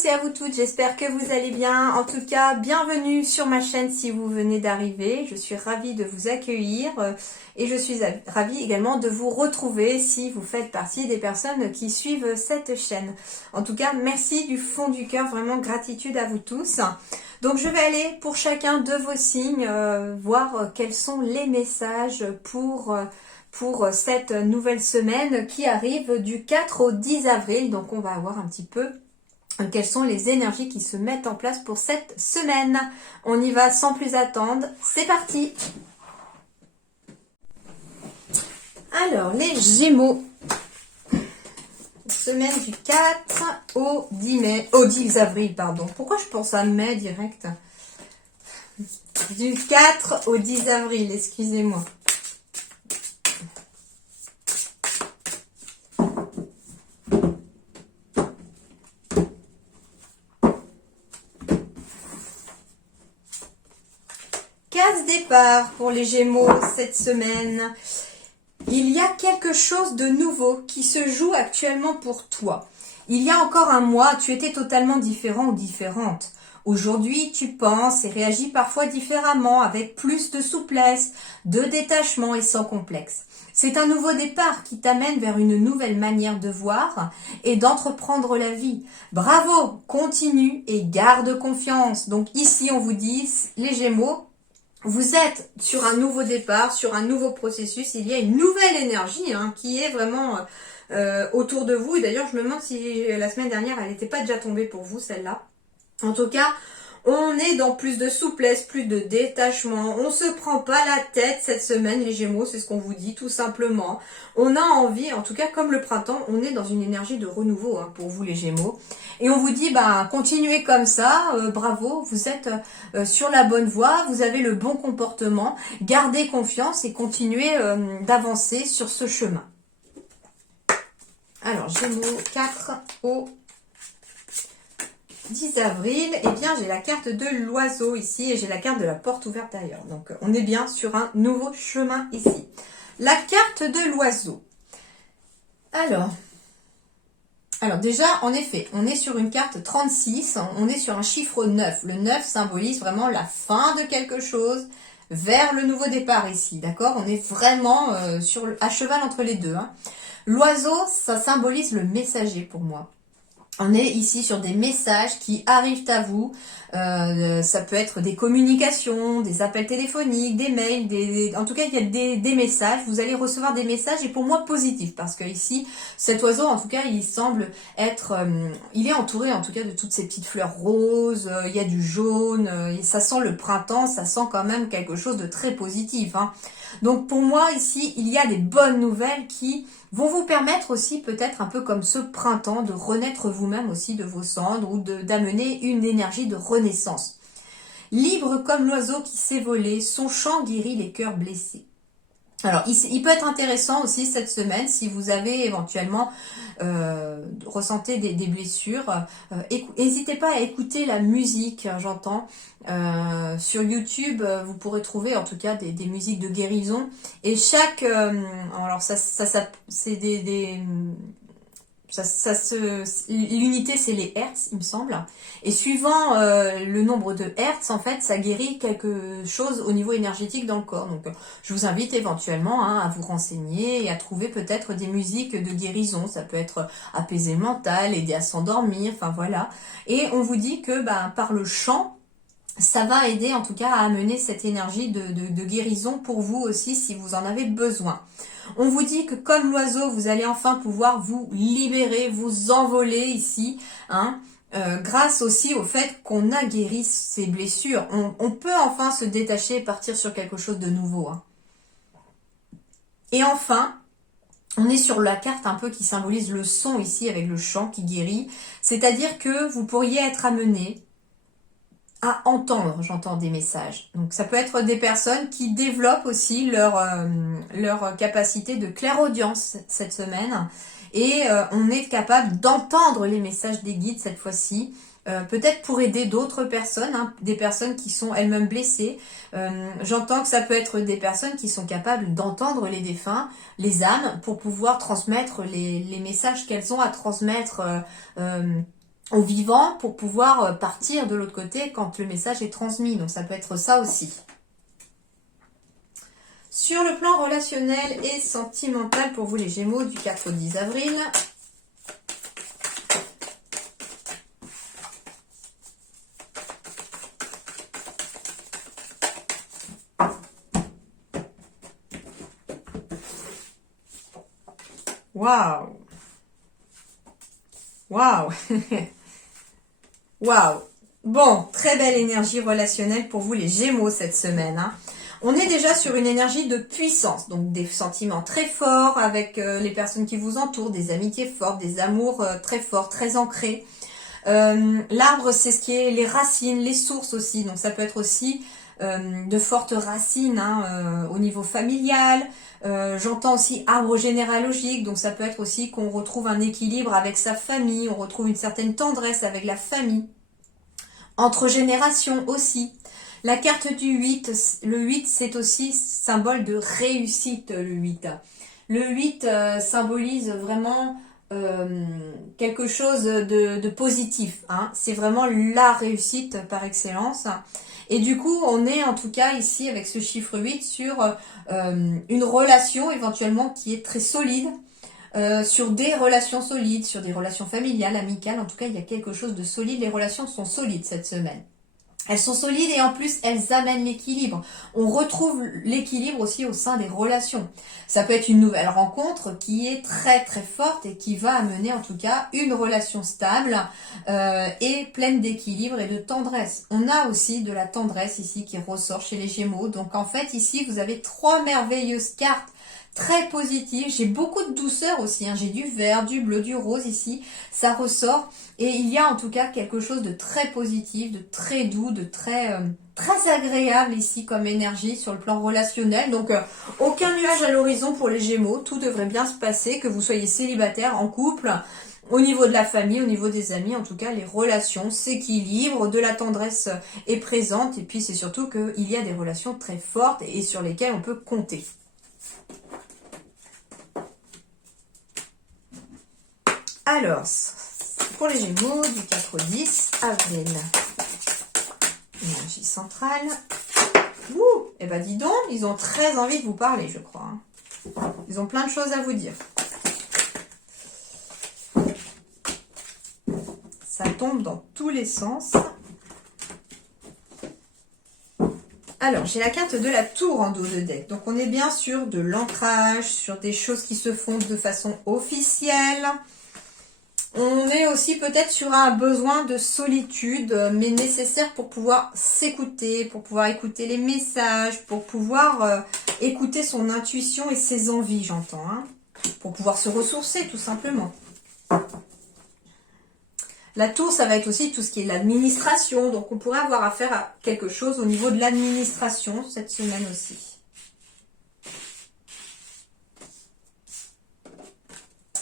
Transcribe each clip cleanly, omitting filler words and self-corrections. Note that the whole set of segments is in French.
tous et à vous toutes, j'espère que vous allez bien. En tout cas, bienvenue sur ma chaîne si vous venez d'arriver. Je suis ravie de vous accueillir et je suis ravie également de vous retrouver si vous faites partie des personnes qui suivent cette chaîne. En tout cas, merci du fond du cœur, vraiment gratitude à vous tous. Donc je vais aller pour chacun de vos signes voir quels sont les messages pour cette nouvelle semaine qui arrive du 4 au 10 avril. Donc on va voir un petit peu quelles sont les énergies qui se mettent en place pour cette semaine. On y va sans plus attendre. C'est parti! Alors, les Gémeaux. Semaine du 4 au 10 avril, pardon. Pourquoi je pense à mai direct? Du 4 au 10 avril, excusez-moi. Case départ pour les Gémeaux cette semaine. Il y a quelque chose de nouveau qui se joue actuellement pour toi. Il y a encore un mois, tu étais totalement différent ou différente. Aujourd'hui, tu penses et réagis parfois différemment, avec plus de souplesse, de détachement et sans complexe. C'est un nouveau départ qui t'amène vers une nouvelle manière de voir et d'entreprendre la vie. Bravo, continue et garde confiance. Donc ici, on vous dit, les Gémeaux, vous êtes sur un nouveau départ, sur un nouveau processus. Il y a une nouvelle énergie qui est vraiment autour de vous. Et d'ailleurs, je me demande si la semaine dernière, elle n'était pas déjà tombée pour vous, celle-là. En tout cas, on est dans plus de souplesse, plus de détachement. On se prend pas la tête cette semaine, les Gémeaux, c'est ce qu'on vous dit tout simplement. On a envie, en tout cas comme le printemps, on est dans une énergie de renouveau pour vous les Gémeaux. Et on vous dit, continuez comme ça, bravo, vous êtes sur la bonne voie, vous avez le bon comportement, gardez confiance et continuez d'avancer sur ce chemin. Alors, Gémeaux 4 au 10 avril, eh bien j'ai la carte de l'oiseau ici et j'ai la carte de la porte ouverte d'ailleurs. Donc on est bien sur un nouveau chemin ici. La carte de l'oiseau. Alors déjà, en effet, on est sur une carte 36, on est sur un chiffre 9. Le 9 symbolise vraiment la fin de quelque chose vers le nouveau départ ici, d'accord? On est vraiment à cheval entre les deux. L'oiseau, ça symbolise le messager pour moi. On est ici sur des messages qui arrivent à vous. Ça peut être des communications, des appels téléphoniques, des mails, en tout cas il y a des messages. Vous allez recevoir des messages et pour moi positifs parce que ici cet oiseau en tout cas il semble être, il est entouré en tout cas de toutes ces petites fleurs roses. Il y a du jaune, et ça sent le printemps, ça sent quand même quelque chose de très positif. Donc pour moi ici il y a des bonnes nouvelles qui vont vous permettre aussi peut-être un peu comme ce printemps de renaître vous-même aussi de vos cendres ou d'amener une énergie de renaissance. Libre comme l'oiseau qui s'est volé, son chant guérit les cœurs blessés. Alors, il peut être intéressant aussi cette semaine, si vous avez éventuellement ressenti des blessures, n'hésitez pas à écouter la musique, j'entends. Sur YouTube, vous pourrez trouver en tout cas des musiques de guérison. Et chaque... alors, c'est l'unité c'est les hertz il me semble et suivant le nombre de hertz en fait ça guérit quelque chose au niveau énergétique dans le corps. Donc je vous invite éventuellement à vous renseigner et à trouver peut-être des musiques de guérison. Ça peut être apaiser le mental, aider à s'endormir, enfin voilà. Et on vous dit que par le chant ça va aider en tout cas à amener cette énergie de guérison pour vous aussi si vous en avez besoin. On vous dit que comme l'oiseau, vous allez enfin pouvoir vous libérer, vous envoler ici, grâce aussi au fait qu'on a guéri ces blessures. On peut enfin se détacher et partir sur quelque chose de nouveau. Et enfin, on est sur la carte un peu qui symbolise le son ici avec le chant qui guérit. C'est-à-dire que vous pourriez être amené à entendre, j'entends des messages. Donc ça peut être des personnes qui développent aussi leur capacité de clairaudience cette semaine. Et on est capable d'entendre les messages des guides cette fois-ci. Peut-être pour aider d'autres personnes, des personnes qui sont elles-mêmes blessées. J'entends que ça peut être des personnes qui sont capables d'entendre les défunts, les âmes, pour pouvoir transmettre les messages qu'elles ont à transmettre au vivant pour pouvoir partir de l'autre côté quand le message est transmis. Donc ça peut être ça aussi. Sur le plan relationnel et sentimental pour vous les Gémeaux du 4 au 10 avril. Waouh! Waouh! Waouh! Bon, très belle énergie relationnelle pour vous les Gémeaux cette semaine. Hein. On est déjà sur une énergie de puissance, donc des sentiments très forts avec les personnes qui vous entourent, des amitiés fortes, des amours très forts, très ancrés. L'arbre, c'est ce qui est les racines, les sources aussi, donc ça peut être aussi de fortes racines hein, au niveau familial. J'entends aussi arbre généalogique, donc ça peut être aussi qu'on retrouve un équilibre avec sa famille, on retrouve une certaine tendresse avec la famille. Entre générations aussi. La carte du 8, le 8 c'est aussi symbole de réussite, le 8. Le 8 symbolise vraiment quelque chose de positif. Hein. C'est vraiment la réussite par excellence. Et du coup, on est en tout cas ici avec ce chiffre 8 sur une relation éventuellement qui est très solide. Sur des relations solides, sur des relations familiales, amicales, en tout cas il y a quelque chose de solide, les relations sont solides cette semaine. Elles sont solides et en plus elles amènent l'équilibre. On retrouve l'équilibre aussi au sein des relations. Ça peut être une nouvelle rencontre qui est très très forte et qui va amener en tout cas une relation stable et pleine d'équilibre et de tendresse. On a aussi de la tendresse ici qui ressort chez les Gémeaux. Donc en fait ici vous avez 3 merveilleuses cartes très positive, j'ai beaucoup de douceur aussi, hein. J'ai du vert, du bleu, du rose ici, ça ressort et il y a en tout cas quelque chose de très positif, de très doux, de très agréable ici comme énergie sur le plan relationnel, donc aucun nuage à l'horizon pour les Gémeaux, tout devrait bien se passer, que vous soyez célibataire, en couple, au niveau de la famille, au niveau des amis, en tout cas les relations s'équilibrent, de la tendresse est présente et puis c'est surtout qu'il y a des relations très fortes et sur lesquelles on peut compter. Alors, pour les Gémeaux, du 4 au 10 avril, énergie centrale. Ouh, eh ben dis donc, ils ont très envie de vous parler, je crois. Hein. Ils ont plein de choses à vous dire. Ça tombe dans tous les sens. Alors, j'ai la carte de la tour en dos de deck. Donc, on est bien sûr de l'ancrage, sur des choses qui se font de façon officielle. On est aussi peut-être sur un besoin de solitude, mais nécessaire pour pouvoir s'écouter, pour pouvoir écouter les messages, pour pouvoir écouter son intuition et ses envies, j'entends. Hein, pour pouvoir se ressourcer, tout simplement. La tour, ça va être aussi tout ce qui est l'administration. Donc, on pourrait avoir affaire à quelque chose au niveau de l'administration cette semaine aussi.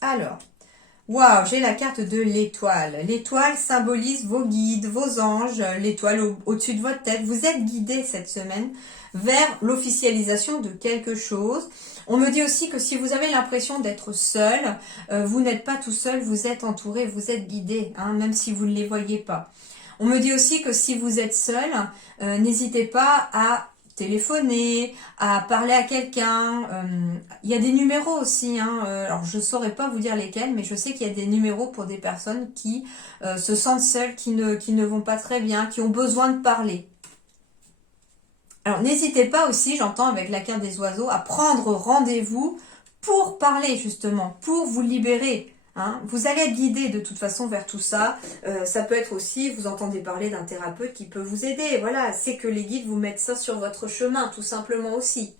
Alors... Waouh, j'ai la carte de l'étoile. L'étoile symbolise vos guides, vos anges, l'étoile au-dessus de votre tête. Vous êtes guidé cette semaine vers l'officialisation de quelque chose. On me dit aussi que si vous avez l'impression d'être seul, vous n'êtes pas tout seul, vous êtes entouré, vous êtes guidé, hein, même si vous ne les voyez pas. On me dit aussi que si vous êtes seul, n'hésitez pas à téléphoner, à parler à quelqu'un. Il y a des numéros aussi. Hein, alors, je ne saurais pas vous dire lesquels, mais je sais qu'il y a des numéros pour des personnes qui se sentent seules, qui ne vont pas très bien, qui ont besoin de parler. Alors, n'hésitez pas aussi, j'entends avec la carte des oiseaux, à prendre rendez-vous pour parler justement, pour vous libérer. Hein. Vous allez être guidé de toute façon vers tout ça. Ça peut être aussi, vous entendez parler d'un thérapeute qui peut vous aider. Voilà, c'est que les guides vous mettent ça sur votre chemin, tout simplement aussi.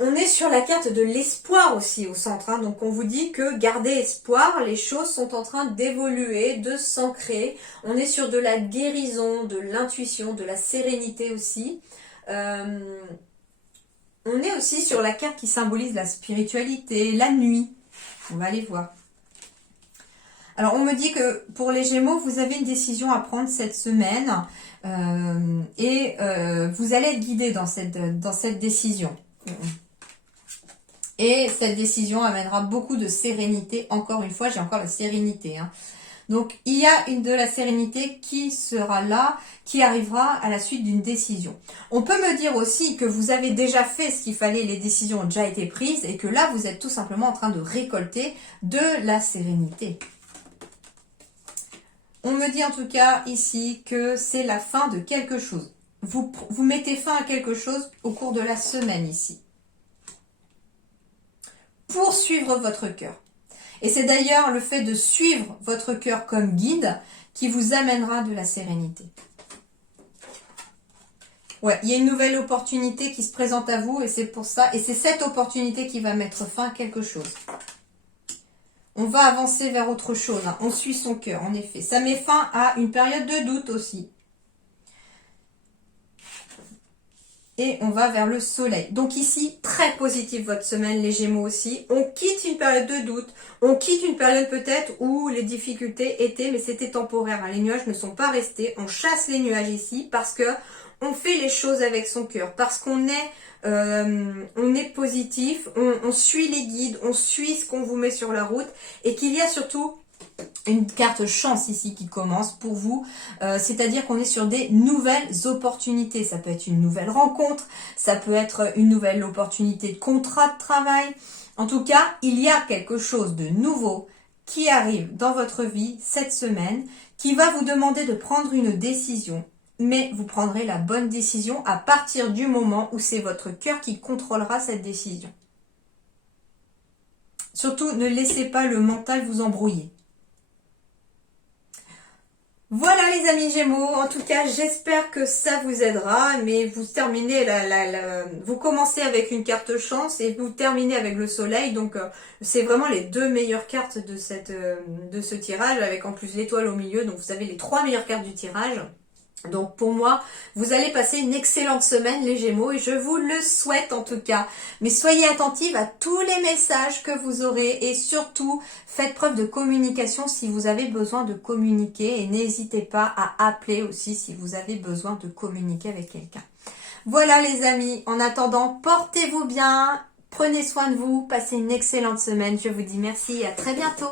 On est sur la carte de l'espoir aussi au centre. Hein. Donc on vous dit que gardez espoir, les choses sont en train d'évoluer, de s'ancrer. On est sur de la guérison, de l'intuition, de la sérénité aussi. On est aussi sur la carte qui symbolise la spiritualité, la nuit. On va aller voir. Alors, on me dit que pour les Gémeaux, vous avez une décision à prendre cette semaine et vous allez être guidé dans cette décision. Et cette décision amènera beaucoup de sérénité. Encore une fois, j'ai encore la sérénité, hein. Donc, il y a de la sérénité qui sera là, qui arrivera à la suite d'une décision. On peut me dire aussi que vous avez déjà fait ce qu'il fallait, les décisions ont déjà été prises et que là, vous êtes tout simplement en train de récolter de la sérénité. On me dit en tout cas ici que c'est la fin de quelque chose. Vous mettez fin à quelque chose au cours de la semaine ici. Pour suivre votre cœur. Et c'est d'ailleurs le fait de suivre votre cœur comme guide qui vous amènera de la sérénité. Ouais, il y a une nouvelle opportunité qui se présente à vous et c'est pour ça. Et c'est cette opportunité qui va mettre fin à quelque chose. On va avancer vers autre chose, hein. On suit son cœur, en effet. Ça met fin à une période de doute aussi. Et on va vers le soleil. Donc ici, très positif votre semaine, les Gémeaux aussi. On quitte une période de doute. On quitte une période peut-être où les difficultés étaient, mais c'était temporaire, hein. Les nuages ne sont pas restés. On chasse les nuages ici parce que on fait les choses avec son cœur. Parce qu'on est positif, on suit les guides, on suit ce qu'on vous met sur la route. Et qu'il y a surtout une carte chance ici qui commence pour vous, c'est-à-dire qu'on est sur des nouvelles opportunités. Ça peut être une nouvelle rencontre, ça peut être une nouvelle opportunité de contrat de travail. En tout cas, il y a quelque chose de nouveau qui arrive dans votre vie cette semaine qui va vous demander de prendre une décision. Mais vous prendrez la bonne décision à partir du moment où c'est votre cœur qui contrôlera cette décision. Surtout, ne laissez pas le mental vous embrouiller. Voilà les amis Gémeaux, en tout cas j'espère que ça vous aidera, mais vous terminez vous commencez avec une carte chance et vous terminez avec le soleil, donc c'est vraiment les deux meilleures cartes de ce tirage, avec en plus l'étoile au milieu, donc vous avez les trois meilleures cartes du tirage. Donc pour moi, vous allez passer une excellente semaine les Gémeaux et je vous le souhaite en tout cas. Mais soyez attentifs à tous les messages que vous aurez et surtout faites preuve de communication si vous avez besoin de communiquer et n'hésitez pas à appeler aussi si vous avez besoin de communiquer avec quelqu'un. Voilà les amis, en attendant, portez-vous bien, prenez soin de vous, passez une excellente semaine. Je vous dis merci et à très bientôt.